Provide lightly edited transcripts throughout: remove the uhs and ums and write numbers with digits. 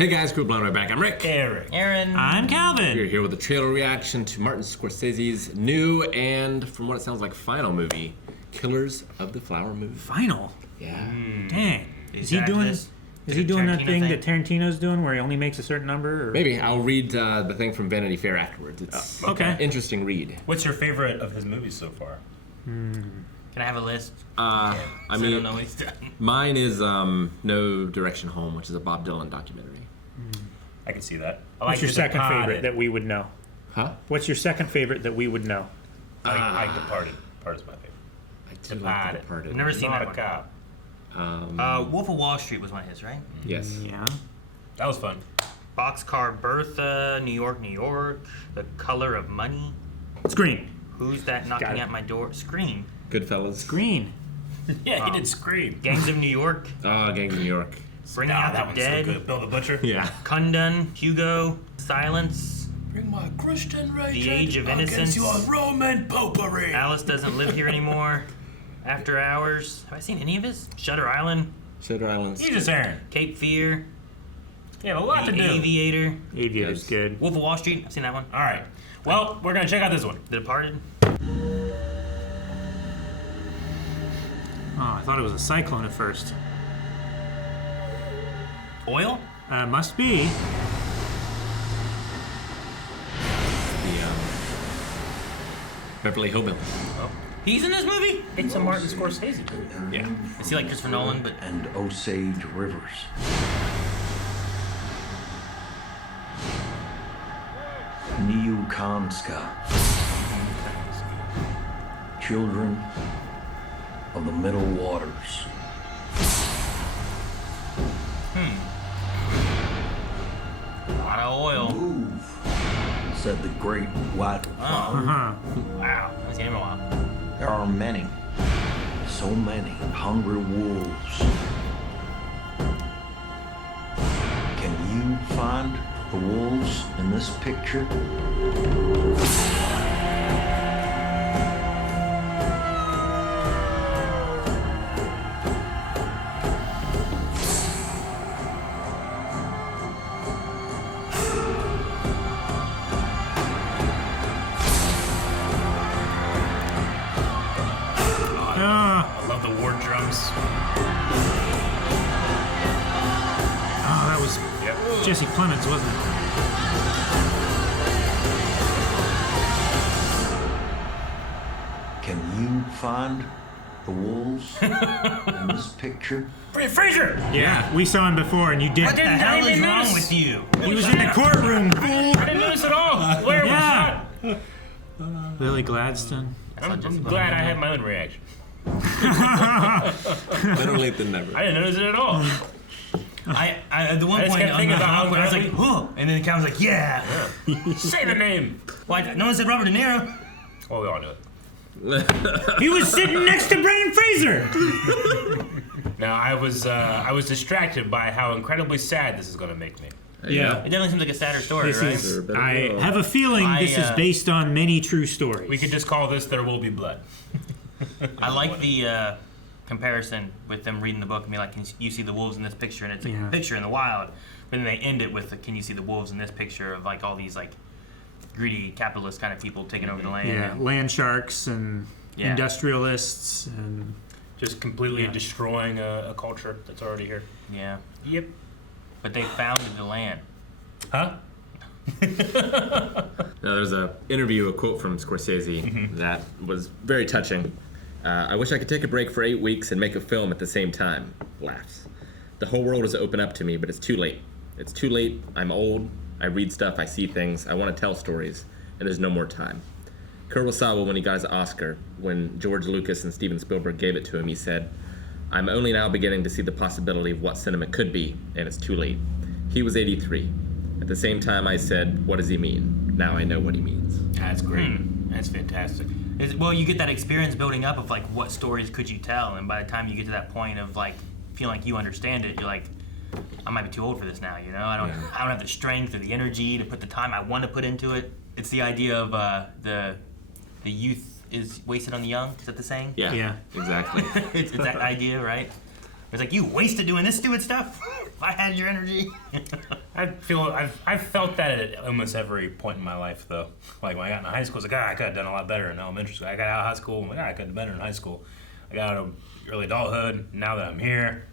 Hey guys, cool blowing right back. I'm Rick. Eric. Aaron. I'm Calvin. We're here with a trailer reaction to Martin Scorsese's new and, from what it sounds like, final movie, Killers of the Flower Moon. Final? Yeah. Dang. Is he doing that thing that Tarantino's doing where he only makes a certain number? Or? Maybe. I'll read the thing from Vanity Fair afterwards. It's okay. Interesting read. What's your favorite of his movies so far? Can I have a list? I I don't know what he's done. mine is No Direction Home, which is a Bob Dylan documentary. I can see that. What's your second favorite that we would know? Huh? What's your second favorite that we would know? I like Departed. Departed's my favorite. I do like Departed. I've never seen Not that a one. cop. Wolf of Wall Street was one of his, right? Yes. Yeah. That was fun. Boxcar Bertha, New York, New York, The Color of Money. Screen. Who's that knocking at my door? Scream. Goodfellas. Green. Yeah, he did Scream. Gangs of New York. Gangs of New York. Bringing Nah, Out that the one's Dead. so good. Bill the Butcher. Yeah. Kundun. Hugo. Silence. Bring my Christian rage The Age of Innocence. your Roman popery. Alice Doesn't Live Here Anymore. After Hours. Have I seen any of his? Shutter Island. Shutter Islands. Jesus, Aaron. Cape Fear. You have a lot The to do. Aviator. Aviator's Yes. good. Wolf of Wall Street. I've seen that one. All right. Well, we're going to check out this one. The Departed. Oh, I thought it was a cyclone at first. Oil. Must be. The Beverly Hillbillies. He's in this movie? It's a Martin Scorsese movie. Yeah. Is he like Christopher Nolan, but and Osage rivers. Niukanska. Children of the Middle Waters. a lot of oil. Move, said the great white flower. Uh-huh. Wow. I haven't seen him in a while. There are many, so many hungry wolves. Can you find the wolves in this picture? I love the war drums. Oh, that was Yep. Jesse Plemons, wasn't it? Can you find the wolves in this picture? Fraser! Yeah. We saw him before, and you did. What the hell is didn't wrong notice. with you? He was in the courtroom, fool. I didn't notice at all. Where Yeah. was Lily Gladstone. that? I'm glad I had my own reaction. Better late than never. I didn't notice it at all. At the one I just point kept on thinking the about hump, I was like, Bradley. huh, and then Calvin's like, yeah. Say the name. Why? No one said Robert De Niro. Well, we all knew it. He was sitting next to Brendan Fraser. Now, I was distracted by how incredibly sad this is going to make me. Yeah. It definitely seems like a sadder story, This right? is. I have a feeling this is based on many true stories. We could just call this "There Will Be Blood." I like the comparison with them reading the book and being like, can you see the wolves in this picture? And it's like a picture in the wild. But then they end it with, can you see the wolves in this picture of like all these like greedy capitalist kind of people taking over the land? Yeah, land sharks and industrialists and Just completely destroying a culture that's already here. Yeah. Yep. But they founded the land. Huh? Now, there's a interview, a quote from Scorsese that was very touching. I wish I could take a break for 8 weeks and make a film at the same time. Laughs. The whole world is open up to me, but it's too late. It's too late. I'm old. I read stuff. I see things. I want to tell stories, and there's no more time. Kurosawa, when he got his Oscar, when George Lucas and Steven Spielberg gave it to him, he said, "I'm only now beginning to see the possibility of what cinema could be, and it's too late." He was 83. At the same time, I said, "What does he mean?" Now I know what he means. That's great. That's fantastic. Well, you get that experience building up of like what stories could you tell, and by the time you get to that point of like feeling like you understand it, you're like, I might be too old for this now. You know, I don't have the strength or the energy to put the time I want to put into it. It's the idea of the youth is wasted on the young. Is that the saying? Yeah. Exactly. it's that idea, right? It's like, you wasted doing this stupid stuff. If I had your energy. I've felt that at almost every point in my life, though. Like when I got into high school, it's like, I could have done a lot better in elementary school. I got out of high school, I'm like, I could have done better in high school. I got out of early adulthood. Now that I'm here,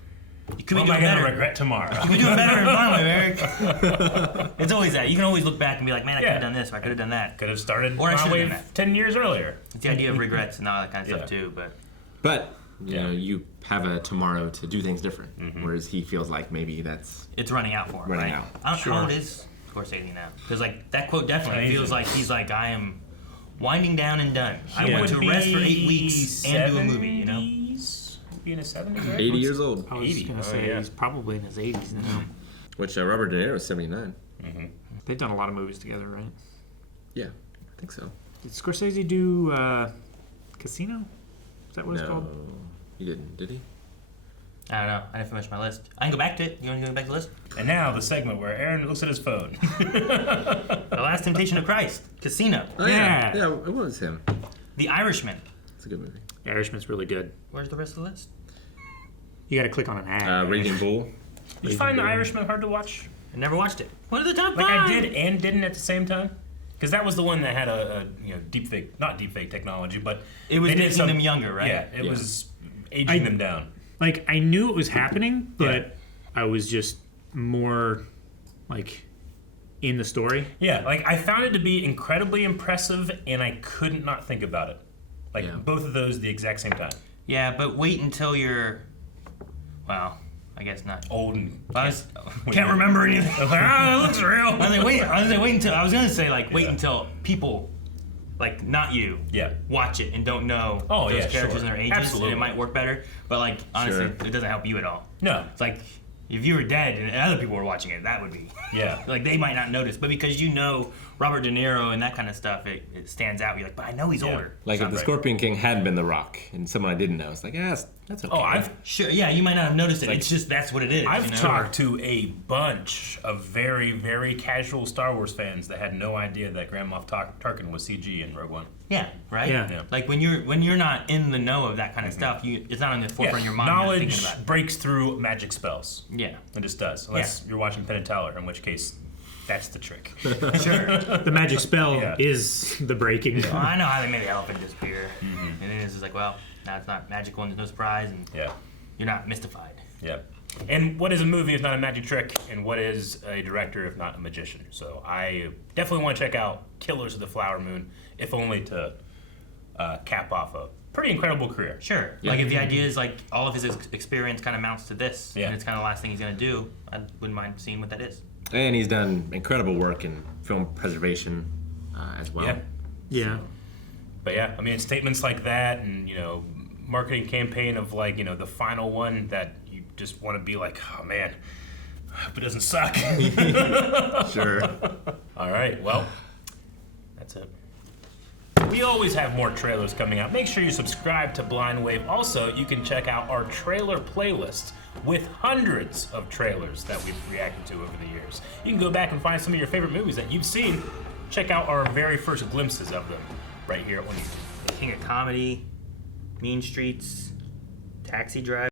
You could be what am I doing gonna better. regret tomorrow? You could be doing better in my life, Eric. It's always that. You can always look back and be like, man, I could have done this, or I could have done that. Could have started Or I my should've wave done that. 10 years earlier. It's the idea of regrets and all that kind of Yeah. stuff too. But But you know, you have a tomorrow to do things different. Whereas he feels like maybe that's it's running out for him. Running right? out. How old is Scorsese now? Because like that quote definitely Amazing. feels like he's like, I am winding down and done. I He want to would rest for 8 be weeks and do a movie. You know. 70s? Be in his 70s, right? 80 years old. I was 80. gonna Oh, say yeah. he's probably in his 80s now. Which Robert De Niro is 79. They've done a lot of movies together, right? Yeah, I think so. Did Scorsese do Casino? Is that what it's No, called? he didn't. Did he? I don't know. I didn't finish my list. I can go back to it. You want to go back to the list? And now the segment where Aaron looks at his phone. The Last Temptation of Christ, Casino, Oh, Yeah. yeah, it was him. The Irishman. It's a good movie. Irishman's really good. Where's the rest of the list? You got to click on an ad. Raging Bull. Did you find The Irishman hard to watch? I never watched it. What are the top Like five? I did and didn't at the same time? Because that was the one that had a deep fake, not deep fake technology, but It was they did making some- them younger, right? Yeah, it Yeah. was aging I- them down. Like, I knew it was happening, but Yeah. I was just more, like, in the story. Yeah, like I found it to be incredibly impressive, and I couldn't not think about it. Like Yeah. both of those the exact same time. Yeah, but wait until you're. Well, I guess not. Old and Can't remember anything. I was like, it looks real. I was like, wait until. I was gonna say like, wait until people, like not you, Yeah. watch it and don't know Oh, those yeah, characters sure. and their ages, Absolutely. and it might work better. But like honestly, Sure. it doesn't help you at all. No. It's like if you were dead and other people were watching it, that would be. Yeah. Like they might not notice, but because you know Robert De Niro and that kind of stuff, it stands out. You're like, but I know he's Yeah. older. Like if Sounds the right. Scorpion King had been The Rock and someone I didn't know, it's like, yeah, that's okay. Oh, I've Sure, yeah, you might not have noticed it. like- It's just that's what it is. I've you know? talked to a bunch of very, very casual Star Wars fans that had no idea that Grand Moff Tarkin was CG in Rogue One. Yeah, right. Yeah. Yeah. Like when you're not in the know of that kind of stuff, it's not on the forefront of your mind. You're not thinking knowledge about it. breaks through magic spells. Yeah, It just does, unless you're watching Penn and Teller, in which case, that's the trick. sure. The magic spell Yeah. is the breaking. Well, I know how they made the elephant disappear, and then it's just like, well, now it's not magical and there's no surprise, and Yeah, you're not mystified. yeah. And what is a movie if not a magic trick? And what is a director if not a magician? So I definitely want to check out Killers of the Flower Moon, if only to cap off a pretty incredible career. Sure. Like if the idea is like all of his experience kind of amounts to this, Yeah. and it's kind of the last thing he's gonna do, I wouldn't mind seeing what that is. And he's done incredible work in film preservation as well. Yeah. Yeah. But yeah, I mean, statements like that, and marketing campaign of like the final one that you just want to be like, oh man, I hope it doesn't suck. Sure. All right, well, that's it. We always have more trailers coming out. Make sure you subscribe to Blind Wave. Also, you can check out our trailer playlist with hundreds of trailers that we've reacted to over the years. You can go back and find some of your favorite movies that you've seen. Check out our very first glimpses of them right here on YouTube. King of Comedy, Mean Streets, Taxi Driver.